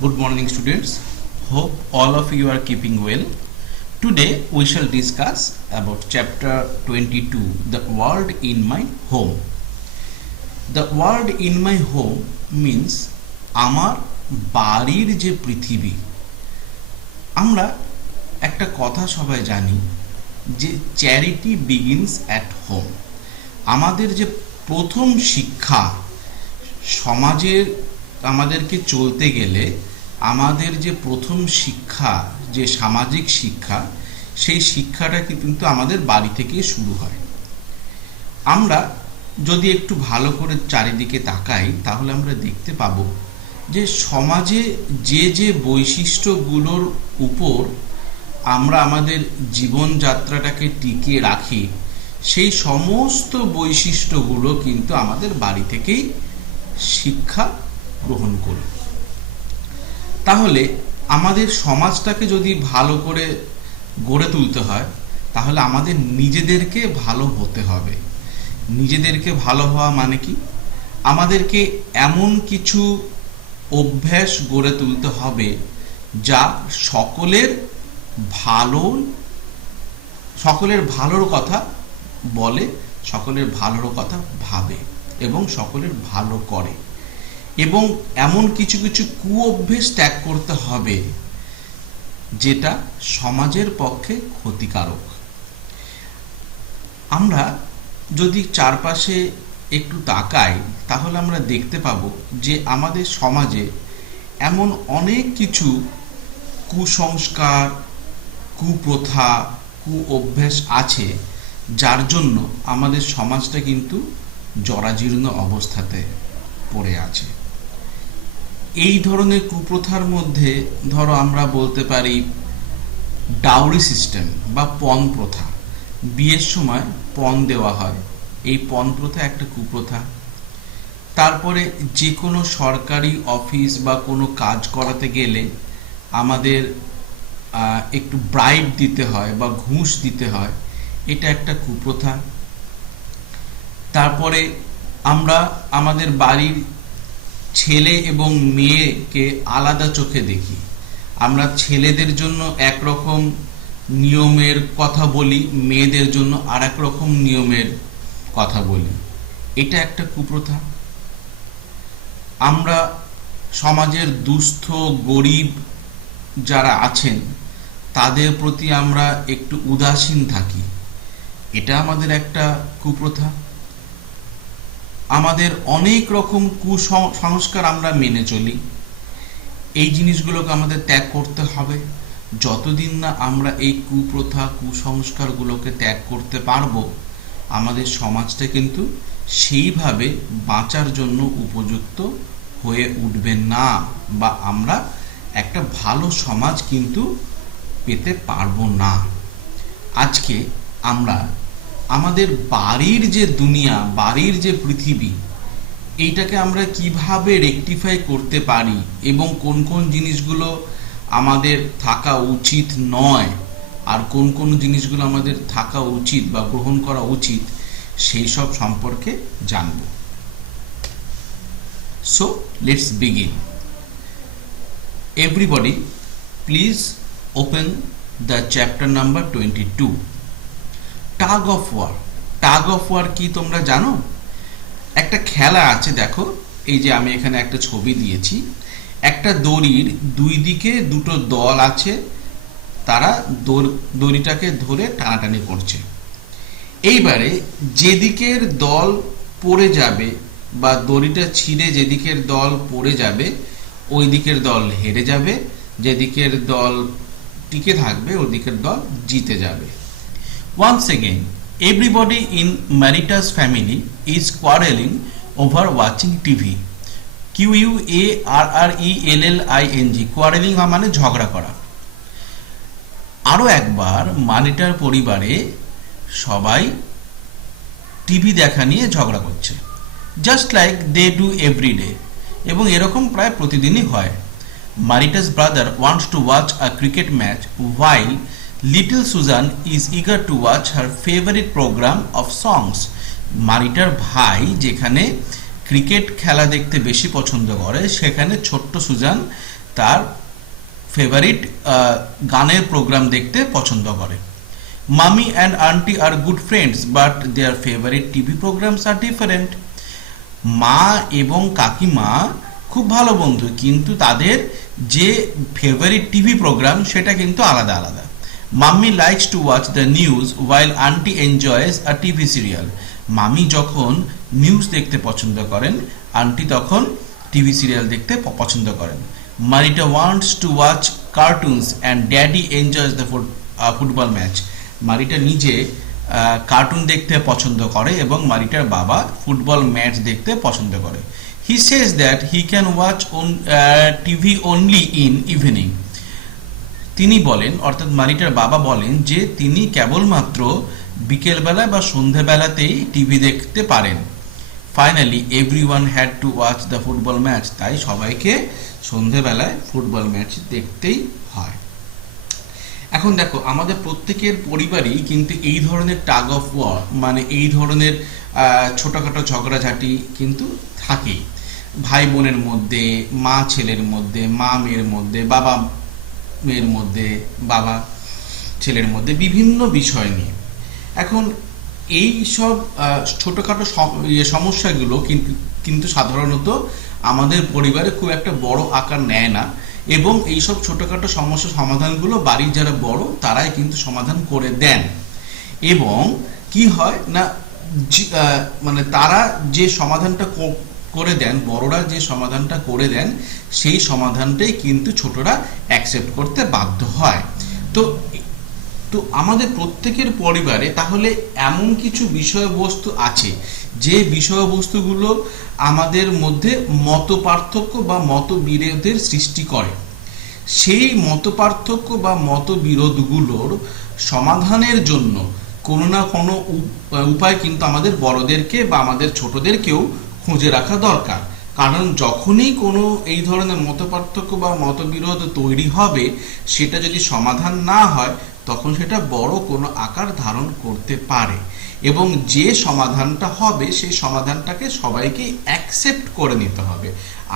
Good morning, students. Hope all of you are keeping well. Today we shall discuss about chapter 22, The World in My Home. The world in my home means আমার বাড়ির যে পৃথিবী। আমরা একটা কথা সবাই জানি যে চ্যারিটি বিগিনস অ্যাট হোম। আমাদের যে প্রথম শিক্ষা সমাজের আমাদেরকে চলতে গেলে আমাদের যে প্রথম শিক্ষা যে সামাজিক শিক্ষা সেই শিক্ষাটা কিন্তু আমাদের বাড়ি থেকে শুরু হয়। আমরা যদি একটু ভালো করে চারিদিকে তাকাই তাহলে আমরা দেখতে পাবো যে সমাজে যে যে বৈশিষ্ট্যগুলোর উপর আমরা আমাদের জীবনযাত্রাটাকে টিকিয়ে রাখি সেই সমস্ত বৈশিষ্ট্যগুলো কিন্তু আমাদের বাড়ি থেকেই শিক্ষা গ্রহণ করি। তাহলে আমাদের সমাজটাকে যদি ভালো করে গড়ে তুলতে হয় তাহলে আমাদের নিজেদেরকে ভালো হতে হবে। নিজেদেরকে ভালো হওয়া মানে কি? আমাদেরকে এমন কিছু অভ্যাস গড়ে তুলতে হবে যা সকলের ভালোর কথা বলে, সকলের ভালোর কথা ভাবে এবং সকলের ভালো করে, এবং এমন কিছু কিছু কুঅভ্যাস ত্যাগ করতে হবে যেটা সমাজের পক্ষে ক্ষতিকারক। আমরা যদি চারপাশে একটু তাকাই তাহলে আমরা দেখতে পাবো যে আমাদের সমাজে এমন অনেক কিছু কুসংস্কার, কুপ্রথা, কুঅভ্যাস আছে যার জন্য আমাদের সমাজটা কিন্তু জরাজীর্ণ অবস্থাতে পড়ে আছে। এই ধরনের কুপ্রথার মধ্যে ধরো আমরা বলতে পারি ডাউরি সিস্টেম বা পণ প্রথা। বিয়ের সময় পণ দেওয়া হয়, এই পণ প্রথা একটা কুপ্রথা। তারপরে যে কোনো সরকারি অফিস বা কোনো কাজ করাতে গেলে আমাদের একটু ব্রাইব দিতে হয় বা ঘুষ দিতে হয়, এটা একটা কুপ্রথা। তারপরে আমরা আমাদের বাড়ির ছেলে এবং মেয়েকে আলাদা চোখে দেখি। আমরা ছেলেদের জন্য একরকম নিয়মের কথা বলি, মেয়েদের জন্য আর এক রকম নিয়মের কথা বলি, এটা একটা কুপ্রথা। আমরা সমাজের দুস্থ গরিব যারা আছেন তাদের প্রতি আমরা একটু উদাসীন থাকি, এটা আমাদের একটা কুপ্রথা। আমাদের অনেক রকম কুসংস্কার আমরা মেনে চলি, এই জিনিসগুলোকে আমাদের ত্যাগ করতে হবে। যতদিন না আমরা এই কুপ্রথা কুসংস্কারগুলোকে ত্যাগ করতে পারবো আমাদের সমাজটা কিন্তু সেইভাবে বাঁচার জন্য উপযুক্ত হয়ে উঠবে না, বা আমরা একটা ভালো সমাজ কিন্তু পেতে পারবো না। আজকে আমরা আমাদের বাড়ির যে দুনিয়া, বাড়ির যে পৃথিবী, এইটাকে আমরা কিভাবে রেকটিফাই করতে পারি এবং কোন কোন জিনিসগুলো আমাদের থাকা উচিত নয় আর কোন কোন জিনিসগুলো আমাদের থাকা উচিত বা গ্রহণ করা উচিত সেই সব সম্পর্কে জানব। So let's begin. Everybody please open the chapter number 22, tug of war. Tug of war কি তোমরা জানো? একটা খেলা আছে, দেখো এই যে আমি এখানে একটা ছবি দিয়েছি। একটা দড়ির দুই দিকে দুটো দল আছে, তারা দড়িটাকে ধরে টানাটানি করছে। এইবারে যেদিকের দল পড়ে যাবে বা দড়িটা ছিঁড়ে যেদিকের দল পড়ে যাবে ওই দিকের দল হেরে যাবে, যেদিকের দল টিকে থাকবে ওই দিকের দল জিতে যাবে। Once again, everybody in Marita's family is quarreling over watching TV. QUARRELLING, quarreling মানে ঝগড়া করা। আরো একবার মানিটার পরিবারে সবাই টিভি দেখা নিয়ে ঝগড়া করছে, just like they do everyday, এবং এরকম প্রায় প্রতিদিনই হয়। Marita's brother wants to watch a cricket match while Little Susan is eager to watch her favorite program of songs. মারিটার ভাই যেখানে ক্রিকেট খেলা দেখতে বেশি পছন্দ করে সেখানে ছোট্ট সুজান তার ফেভারিট গানের প্রোগ্রাম দেখতে পছন্দ করে। Mummy and aunty are good friends but their favourite TV programmes are different. মা এবং কাকিমা খুব ভালো বন্ধু, কিন্তু তাদের যে ফেভারিট টিভি প্রোগ্রাম সেটা কিন্তু আলাদা আলাদা। Mummy likes to watch the news while aunty enjoys a TV serial. মামি যখন নিউজ দেখতে পছন্দ করেন, আন্টি তখন টিভি সিরিয়াল দেখতে পছন্দ করেন। Marita wants to watch cartoons and daddy enjoys the football match. Marita নিজে কার্টুন দেখতে পছন্দ করে এবং মারিটার বাবা ফুটবল ম্যাচ দেখতে পছন্দ করে। He says that he can watch TV only in evening. তিনি বলেন, অর্থাৎ মারিটার বাবা বলেন যে তিনি কেবলমাত্র বিকেলবেলা বা সন্ধ্যাবেলাতেই টিভি দেখতে পারেন। Finally everyone had to watch the football match. তাই সবাইকে সন্ধ্যাবেলায় ফুটবল ম্যাচ দেখতেই হয়। এখন দেখো, আমাদের প্রত্যেকের পরিবারই কিন্তু এই ধরনের টাগ অফ ওয়ার, মানে এই ধরনের ছোটখাটো ঝগড়াঝাটি কিন্তু থাকেই। ভাই বোনের মধ্যে, মা ছেলের মধ্যে, মা মেয়ের মধ্যে, বাবা মেয়ের মধ্যে, বাবা ছেলের মধ্যে, বিভিন্ন বিষয় নিয়ে। এখন এই সব ছোটখাটো সমস্যাগুলো কিন্তু সাধারণত আমাদের পরিবারে খুব একটা বড় আকার নেয় না, এবং এইসব ছোটখাটো সমস্যা সমাধানগুলো বাড়ির যারা বড় তারাই কিন্তু সমাধান করে দেন। এবং কি হয় না, মানে তারা যে সমাধানটা করে দেন, বড়রা যে সমাধানটা করে দেন, সেই সমাধানটাই কিন্তু ছোটরা অ্যাকসেপ্ট করতে বাধ্য হয়। তো তো আমাদের প্রত্যেকের পরিবারে তাহলে এমন কিছু বিষয়বস্তু আছে যে বিষয়বস্তুগুলো আমাদের মধ্যে মতপার্থক্য বা মতবিরোধের সৃষ্টি করে। সেই মতপার্থক্য বা মতবিরোধগুলোর সমাধানের জন্য কোনো না কোনো উপায় কিন্তু আমাদের বড়দেরকে বা আমাদের ছোটদেরকেও খুঁজে রাখা দরকার। কারণ যখনই কোনো এই ধরনের মতপার্থক্য বা মতবিরোধ তৈরি হবে, সেটা যদি সমাধান না হয় তখন সেটা বড় কোনো আকার ধারণ করতে পারে। এবং যে সমাধানটা হবে সেই সমাধানটাকে সবাইকে অ্যাকসেপ্ট করে নিতে হবে।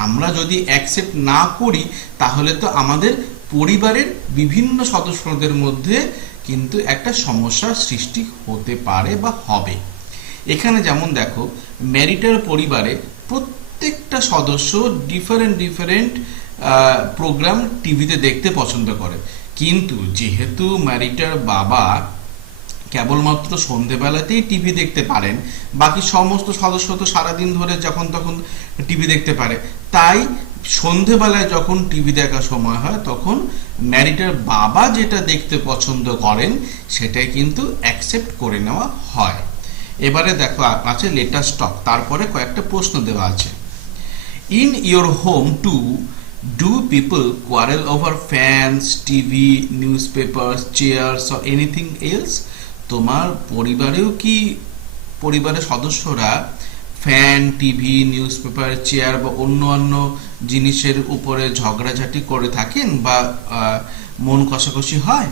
আমরা যদি অ্যাকসেপ্ট না করি তাহলে তো আমাদের পরিবারের বিভিন্ন সদস্যদের মধ্যে কিন্তু একটা সমস্যার সৃষ্টি হতে পারে বা হবে। এখানে যেমন দেখো, ম্যারিটাল পরিবারে প্রত্যেকটা সদস্য ডিফারেন্ট প্রোগ্রাম টিভিতে দেখতে পছন্দ করে, কিন্তু যেহেতু ম্যারিটার বাবা কেবলমাত্র সন্ধেবেলাতেই টিভি দেখতে পারেন, বাকি সমস্ত সদস্য তো সারাদিন ধরে যখন তখন টিভি দেখতে পারে, তাই সন্ধেবেলায় যখন টিভি দেখার সময় হয় তখন ম্যারিটার বাবা যেটা দেখতে পছন্দ করেন সেটাই কিন্তু অ্যাকসেপ্ট করে নেওয়া হয়। এবারে দেখো আছে লেটার স্টক, তারপরে কয়েকটা প্রশ্ন দেওয়া আছে। In your home too do people quarrel over fans, TV, newspaper, chairs or anything else? তোমার পরিবারেও কি পরিবারের সদস্যরা fan, TV, newspaper, chair বা অন্য জিনিসের উপরে ঝগড়াঝাটি করে থাকেন বা মন কষাকষি হয়?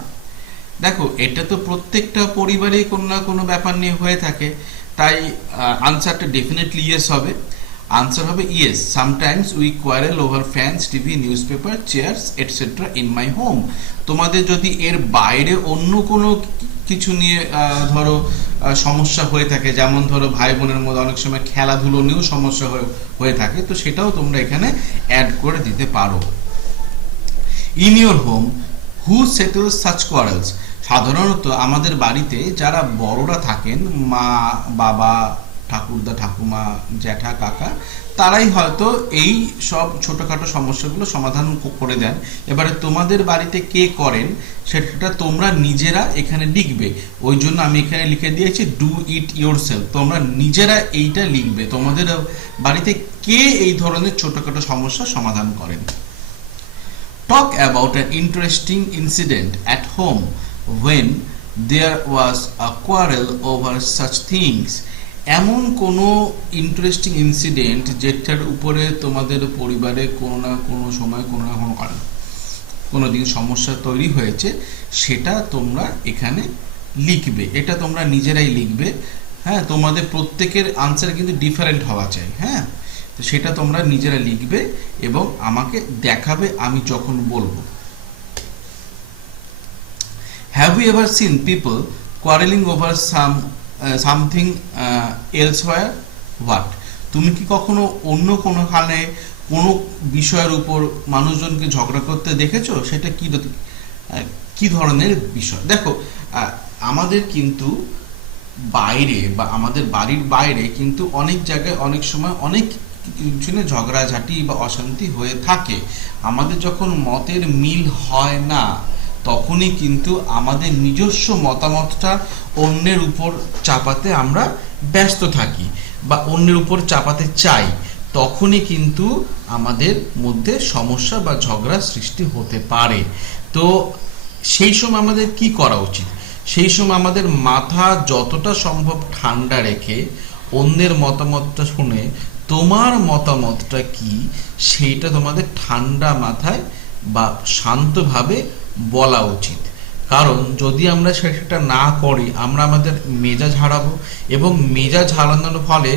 দেখো, এটা তো প্রত্যেকটা পরিবারেই কোনো না কোনো ব্যাপার নিয়ে হয়ে থাকে, তাই আনসারটা ডেফিনেটলি ইয়েস হবে। আনসার হবে yes, sometimes we quarrel over fans, TV, newspaper, chairs etcetera in my home. তোমাদের যদি এর বাইরে অন্য কোনো কিছু নিয়ে ধরো সমস্যা হয়ে থাকে, যেমন ধরো ভাই বোনের মধ্যে অনেক সময় খেলাধুলো নিয়েও সমস্যা হয়ে থাকে, তো সেটাও তোমরা এখানে অ্যাড করে দিতে পারো। In your home who settles such quarrels? সাধারণত আমাদের বাড়িতে যারা বড়রা থাকেন, মা, বাবা, ঠাকুরদা, ঠাকুমা, জ্যাঠা, কাকা, তারাই হয়তো এই সব ছোটখাটো সমস্যাগুলো সমাধান করে দেন। এবারে তোমাদের বাড়িতে কে করেন সেটা তোমরা নিজেরা এখানে লিখবে, ওই জন্য আমি এখানে লিখে দিয়েছি ডু ইট ইয়োরসেলফ। তোমরা নিজেরা এইটা লিখবে, তোমাদের বাড়িতে কে এই ধরনের ছোটখাটো সমস্যা সমাধান করেন। Talk about an interesting incident at home when there was a quarrel over such things। এমন কোনো ইন্টারেস্টিং ইনসিডেন্ট যেটার উপরে তোমাদের পরিবারে কোনো না কোনো সময় কোনো দিন সমস্যা তৈরি হয়েছে, সেটা তোমরা এখানে লিখবে। এটা তোমরা নিজেরাই লিখবে। হ্যাঁ, তোমাদের প্রত্যেকের আনসার কিন্তু ডিফারেন্ট হওয়া চাই। হ্যাঁ, তো সেটা তোমরা নিজেরা লিখবে এবং আমাকে দেখাবে আমি যখন বলবো। Have you ever seen people quarrelling over something elsewhere? What? তুমি কি কখনো অন্য কোনোখানে কোনো বিষয়ের উপর মানুষজনকে ঝগড়া করতে দেখেছো? সেটা কি ধরনের বিষয়? দেখো, আমাদের কিন্তু বাইরে বা আমাদের বাড়ির বাইরে কিন্তু অনেক জায়গায় অনেক সময় অনেক কিছু নিয়ে ঝগড়াঝাটি বা অশান্তি হয়ে থাকে। আমাদের যখন মতের মিল হয় না, তখনই কিন্তু আমাদের নিজস্ব মতামতটা অন্যের উপর চাপাতে আমরা ব্যস্ত থাকি বা অন্যের উপর চাপাতে চাই। তখনই কিন্তু আমাদের মধ্যে সমস্যা বা ঝগড়া সৃষ্টি হতে পারে। তো সেই সময় আমাদের কি করা উচিত? সেই সময় আমাদের মাথা যতটা সম্ভব ঠান্ডা রেখে অন্যের মতামতটা শুনে তোমার মতামতটা কি সেইটা তোমাদের ঠান্ডা মাথায় বা শান্তভাবে বলা উচিত। কারণ যদি আমরা সেটা না করি, আমরা আমাদের মেজাজ হারাবো এবং মেজাজ হারানোর ফলে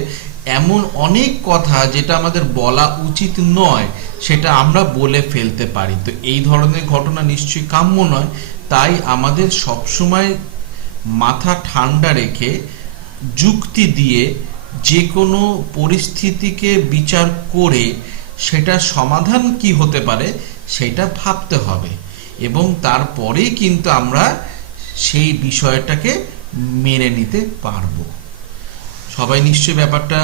এমন অনেক কথা যেটা আমাদের বলা উচিত নয় সেটা আমরা বলে ফেলতে পারি। তো এই ধরনের ঘটনা নিশ্চয়ই কাম্য নয়। তাই আমাদের সবসময় মাথা ঠান্ডা রেখে যুক্তি দিয়ে যে কোনো পরিস্থিতিকে বিচার করে সেটার সমাধান কি হতে পারে সেটা ভাবতে হবে এবং তারপরেই কিন্তু আমরা সেই বিষয়টাকে মেনে নিতে পারবো। সবাই নিশ্চয়ই ব্যাপারটা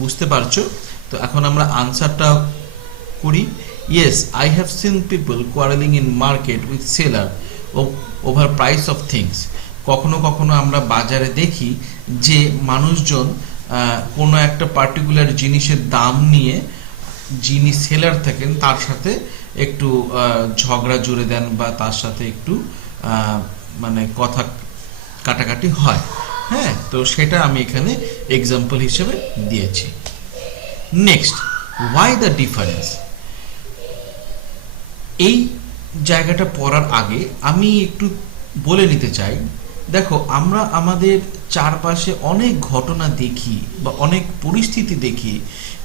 বুঝতে পারছো? তো এখন আমরা আনসারটা করি। Yes, I have seen people quarrelling in market with seller over price of things. কখনো কখনো আমরা বাজারে দেখি যে মানুষজন কোনো একটা পার্টিকুলার জিনিসের দাম নিয়ে যিনি সেলার থাকেন তার সাথে একটু ঝগড়া জুড়ে দেন বা তার সাথে একটু মানে কথা কাটাকাটি হয়। হ্যাঁ, তো সেটা আমি এখানে এক্সাম্পল হিসেবে দিয়েছি। Next, why the difference? এই জায়গাটা পড়ার আগে আমি একটু বলে নিতে চাই। দেখো, আমরা আমাদের চারপাশে অনেক ঘটনা দেখি বা অনেক পরিস্থিতি দেখি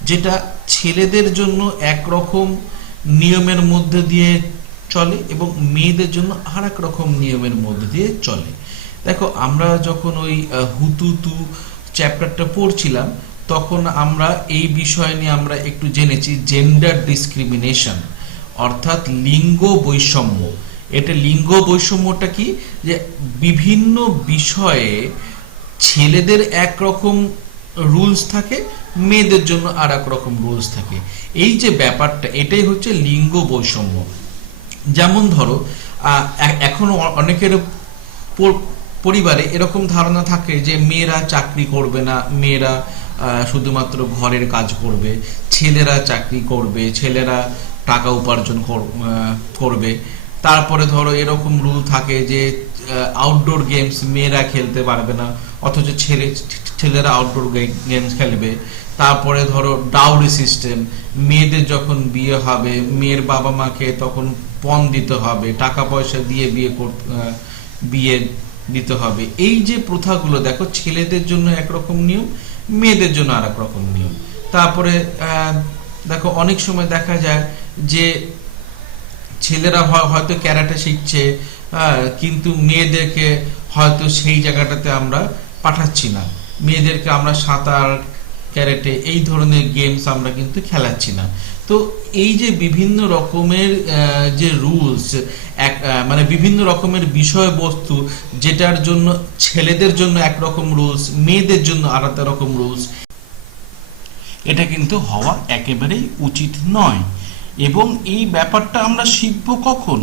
যেটা ছেলেদের জন্য একরকম নিয়মের মধ্যে দিয়ে চলে এবং মেয়েদের জন্য আর এক রকম নিয়মের মধ্যে দিয়ে চলে। দেখো, আমরা যখন ওই হুতুতু চ্যাপ্টারটা পড়ছিলাম তখন আমরা এই বিষয় নিয়ে আমরা একটু জেনেছি জেন্ডার ডিসক্রিমিনেশন, অর্থাৎ লিঙ্গ বৈষম্য। এটা লিঙ্গ বৈষম্যটা কি, যে বিভিন্ন বিষয়ে ছেলেদের একরকম রুলস থাকে, মেয়েদের জন্য আর এক রকম রুলস থাকে। এই যে ব্যাপারটা, এটাই হচ্ছে লিঙ্গ বৈষম্য। যেমন ধরো, এখন অনেকের পরিবারে এরকম ধারণা থাকে যে মেয়েরা চাকরি করবে না, মেয়েরা শুধুমাত্র ঘরের কাজ করবে, ছেলেরা চাকরি করবে, ছেলেরা টাকা উপার্জন করবে। তারপরে ধরো এরকম রুল থাকে যে আউটডোর গেমস মেয়েরা খেলতে পারবে না, অথচ ছেলেরা আউটডোর গেমস খেলবে। তারপরে ধরো ডাউরি সিস্টেম, মেয়েদের যখন বিয়ে হবে মেয়ের বাবা মাকে তখন পণ দিতে হবে, টাকা পয়সা দিয়ে বিয়ে দিতে হবে। এই যে প্রথাগুলো দেখো, ছেলেদের জন্য একরকম নিয়ম, মেয়েদের জন্য আর এক রকম নিয়ম। তারপরে দেখো অনেক সময় দেখা যায় যে ছেলেরা হয়তো ক্যারাটে শিখছে, কিন্তু মেয়েদেরকে হয়তো সেই জায়গাটাতে আমরা পাঠাচ্ছি না, মেয়েদেরকে আমরা সাঁতার, ক্যারাটে এই ধরনের গেমস আমরা কিন্তু খেলাচ্ছি না। তো এই যে বিভিন্ন রকমের যে রুলস, মানে বিভিন্ন রকমের বিষয়বস্তু, যেটার জন্য ছেলেদের জন্য একরকম রুলস, মেয়েদের জন্য আলাদা রকম রুলস, এটা কিন্তু হওয়া একেবারেই উচিত নয়। এবং এই ব্যাপারটা আমরা শিখবো কখন,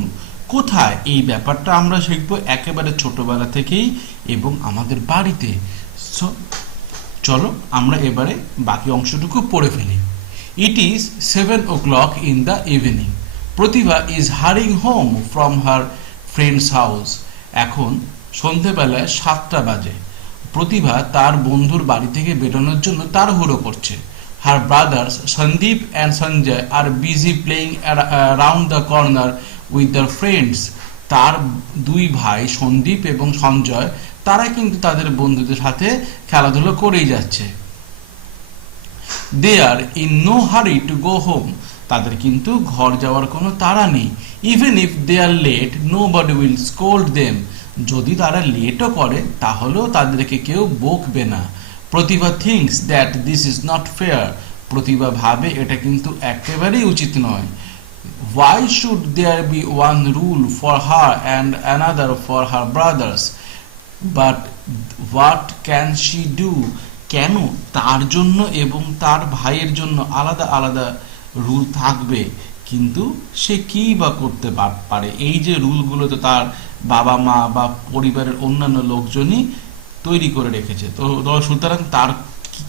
কোথায়? এই ব্যাপারটা আমরা শিখবো একেবারে ছোটবেলা থেকেই এবং আমাদের বাড়িতে। চলো আমরা এবারে বাকি অংশটুকু পড়ে ফেলি। It is 7 o'clock in the evening. Pratibha is hurrying home from her friend's house. এখন সন্ধেবেলায় 7টা বাজে। প্রতিভা তার বন্ধুর বাড়ি থেকে বেরোনোর জন্য তাড়াহুড়ো করছে। Her brothers Sandeep and Sanjay are busy playing around the corner with their friends. তার দুই ভাই সন্দীপ এবং সঞ্জয় তারা কিন্তু তাদের বন্ধুদের সাথে খেলাধুলো করেই যাচ্ছে। They are in no hurry to go home, তাদের কিন্তু ঘর যাওয়ার কোনো তাড়া নেই। Even if they are late nobody will scold them, যদি তারা লেটও করে তাহলেও তাদেরকে কেউ বকবে না। Pratibha thinks that this is not fair, Pratibha ভাবে এটা কিন্তু একেবারেই উচিত নয়। Why should there be one rule for her and another for her brothers? But what can she do? কেন তার জন্য এবং তার ভাইয়ের জন্য আলাদা আলাদা রুল থাকবে, কিন্তু সে কি বা করতে পারে? এই যে রুলগুলো তো তার বাবা মা বা পরিবারের অন্যান্য লোকজনই তৈরি করে রেখেছে, তো সুতরাং তার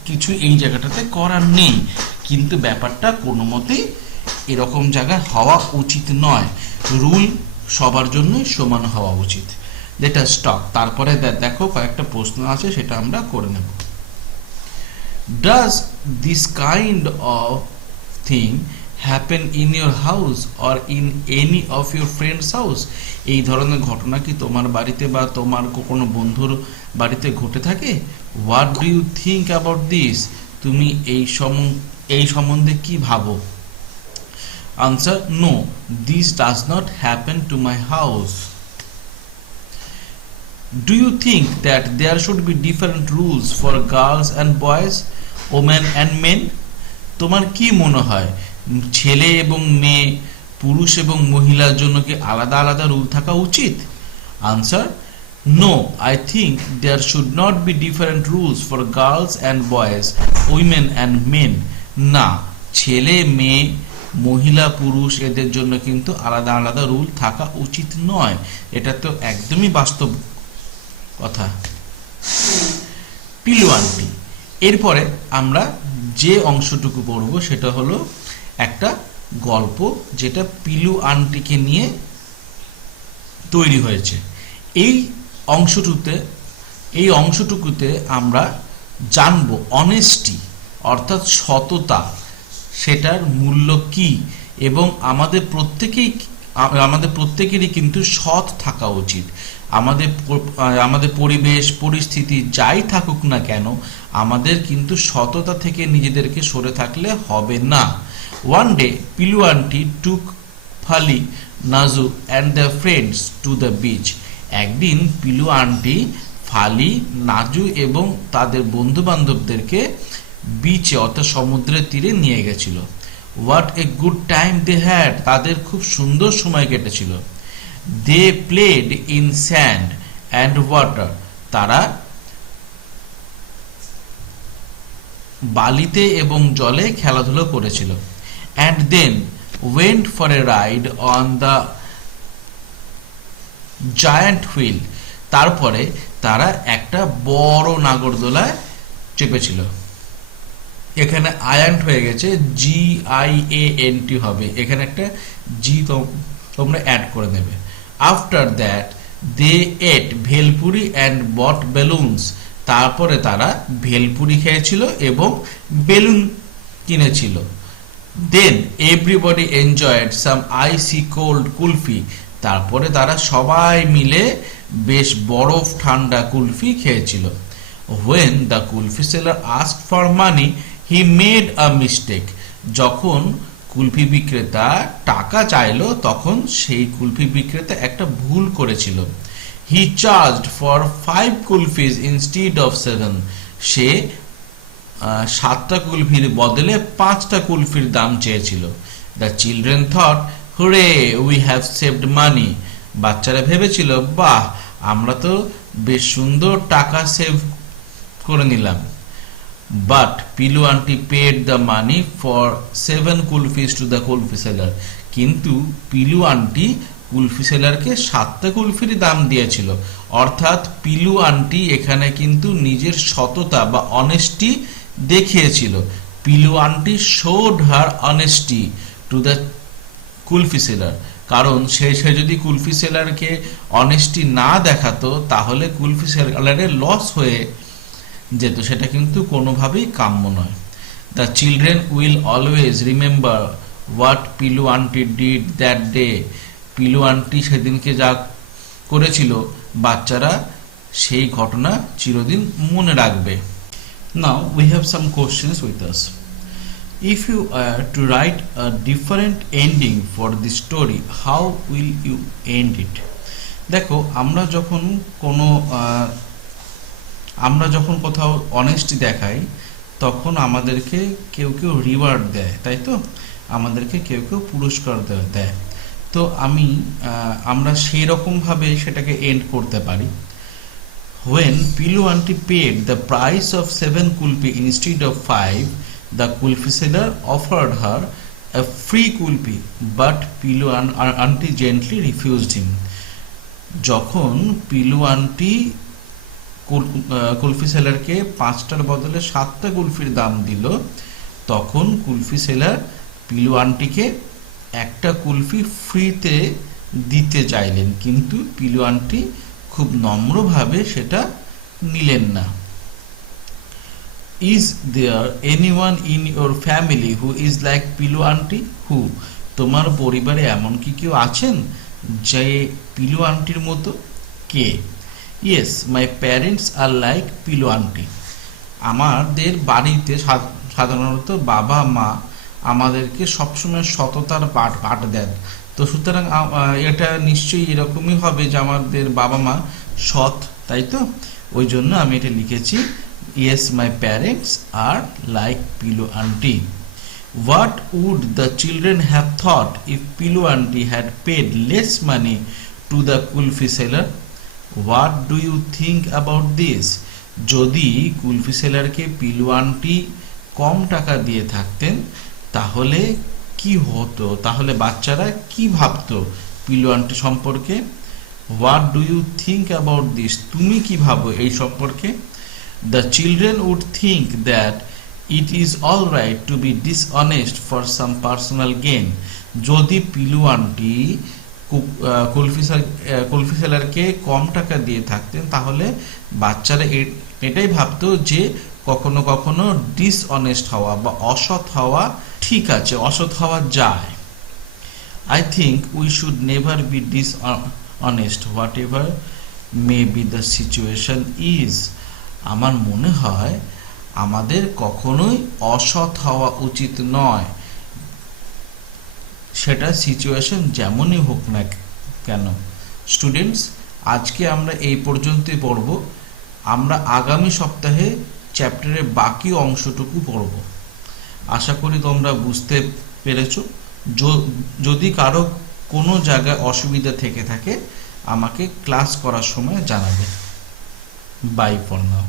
কিছু এই জায়গাটাতে করার নেই। কিন্তু ব্যাপারটা কোনো মতেই এরকম জায়গায় হওয়া উচিত নয়। রুল সবার জন্য সমান হওয়া উচিত। লেট আস টক। তারপরে দেখো কয়েকটা প্রশ্ন আছে, সেটা আমরা করে নেব। Does this kind of thing happen in your house or in any of your friends house? এই ধরনের ঘটনা কি তোমার বাড়িতে বা তোমার কোনো বন্ধুর বাড়িতে ঘটে থাকে? What do you think about this? তুমি এই সম্বন্ধে কি ভাবো? Answer: no, this does not happen to my house. Do you think that there should be different rules for girls and boys, women and men? তোমার কি মনে হয় ছেলে এবং মেয়ে, পুরুষ এবং মহিলার জন্য কি আলাদা আলাদা রুল থাকা উচিত? Answer: no, I think there should not be different rules for girls and boys, women and men. না, ছেলে মেয়ে, মহিলা পুরুষ এদের জন্য কিন্তু আলাদা আলাদা রুল থাকা উচিত নয়। এটা তো একদমই বাস্তব কথা। পিলু আন্টি। এরপরে আমরা যে অংশটুকু পড়ব সেটা হলো একটা গল্প, যেটা পিলু আন্টিকে নিয়ে তৈরি হয়েছে। এই অংশটুকুতে আমরা জানবো অনেস্টি অর্থাৎ সততা, সেটার মূল্য কি, এবং আমাদের প্রত্যেকেরই কিন্তু সৎ থাকা উচিত। আমাদের পরিবেশ পরিস্থিতি যাই থাকুক না কেন, আমাদের কিন্তু সততা থেকে নিজেদেরকে সরে থাকলে হবে না। ওয়ান ডে পিলু আন্টি টুক ফালি, Naju and the friends to the beach. একদিন পিলু আন্টি ফালি, নাজু এবং তাদের বন্ধু বান্ধবদেরকে বিচে অর্থাৎ সমুদ্রের তীরে নিয়ে গেছিল। What a good time they had, তাদের খুব সুন্দর সময় কেটেছিল। They played in sand and water, তারা বালিতে এবং জলে খেলাধুলো করেছিল। And then went for a ride on the giant wheel, তারপরে তারা একটা বড় নাগরদোলায় চেপেছিল। এখানে আয়ান্ট হয়ে গেছে, GIANT হবে, এখানে একটা জি তোমরা অ্যাড করে দেবে। After that they ate bhelpuri and bought balloons, তারপরে তারা ভেলপুরি খেয়েছিল এবং বেলুন কিনেছিল। Then everybody enjoyed some icy cold kulfi, তারপরে তারা সবাই মিলে বেশ বরফ ঠান্ডা কুলফি খেয়েছিল। When the kulfi seller asked for money, he made a mistake. যখন কুলফি বিক্রেতা টাকা চাইলো, তখন সেই কুলফি বিক্রেতা একটা ভুল করেছিল। He charged for 5 কুলফিস instead of 7. সে 7টা কুলফির বদলে 5টা কুলফির দাম চেয়েছিল। The children thought, hooray, we have saved money. বাচ্চারা ভেবেছিল, বাহ, আমরা তো বেশ সুন্দর টাকা সেভ করে নিলাম। But পিলু aunty paid the money for 7 কুলফিস to the kulfi seller, কিন্তু পিলু আন্টি কুলফি সেলারকে 7টা কুলফির দাম দিয়েছিল। অর্থাৎ পিলু আন্টি এখানে কিন্তু নিজের সততা বা অনেস্টি দেখিয়েছিল। Pilu aunty showed her honesty to the kulfi seller, কারণ সে যদি কুলফি সেলারকে অনেস্টি না দেখাতো, তাহলে কুলফি সেলারের লস হয়ে যেত, সেটা কিন্তু কোনোভাবেই কাম্য নয়। The children will always remember what পিলু aunty did that day. পিলু aunty সেদিনকে যা করেছিল, বাচ্চারা সেই ঘটনা চিরদিন মনে রাখবে। Now we have some questions with us. If you are to write a different ending for the story, how will you end it? দেখো আমরা যখন কোথাও অনেস্টি দেখাই তখন আমাদেরকে কেউ রিওয়ার্ড দেয়, তাই তো? আমাদেরকে কেউ পুরস্কার দেয়। তো আমরা সেই রকমভাবে সেটাকে এন্ড করতে পারি। When Pilu aunty paid the price of 7 kulfi instead of 5, the kulfi seller offered her a free kulfi, but Pilu aunty gently refused him. যখন পিলু আন্টি কুলফি সেলারকে 5টার বদলে 7টা কুলফির দাম দিল, তখন কুলফি সেলার পিলু আন্টিকে একটা কুলফি ফ্রিতে দিতে চাইলেন, কিন্তু পিলু আন্টি খুব নম্রভাবে সেটা নিলেন না। Is there anyone in your family who is like পিলু aunty? Who? তোমার পরিবারে এমন কি কেউ আছেন যে পিলু আন্টির মতো? কে? Yes, my parents are like পিলু aunty. আমাদের বাড়িতে সাধারণত বাবা মা আমাদেরকে সবসময় সততার পাঠ দেন। তো সুতরাং এটা নিশ্চয়ই এরকমই হবে যে আমাদের বাবা মা সৎ, তাই তো? ওই জন্য আমি এটা লিখেছি, yes, my parents are like পিলু aunty. What would the children have thought if Pilu aunty had paid less money to the kulfi seller? What do you think about this? যদি কুলফি সেলারকে পিলু আন্টি কম টাকা দিয়ে থাকতেন তাহলে কি হতো? তাহলে বাচ্চারা কি ভাবতো পিলু আন্টি সম্পর্কে? What do you think about this? তুমি কি ভাবো এই সম্পর্কে? The children would think that it is all right to be dishonest for some personal gain. যদি পিলু আন্টি কুলফি সেলারকে কম টাকা দিয়ে থাকতেন তাহলে বাচ্চারা এটাই ভাবতো যে কখনো কখনো ডিসঅনেস্ট হওয়া বা অসৎ হওয়া ঠিক আছে, অসৎ হওয়া যায়। I think we should never be dishonest whatever may be the situation is. আমার মনে হয় আমাদের কখনোই অসৎ হওয়া উচিত নয়, সেটা সিচুয়েশন যেমনই হোক না কেন। স্টুডেন্টস, আজকে আমরা এই পর্যন্তই পড়ব। আমরা আগামী সপ্তাহে চ্যাপ্টারের বাকি অংশটুকু পড়ব। আশা করি তোমরা বুঝতে পেরেছো। যদি কারো কোনো জায়গায় অসুবিধা থেকে থাকে আমাকে ক্লাস করার সময় জানাবে। Bye for now.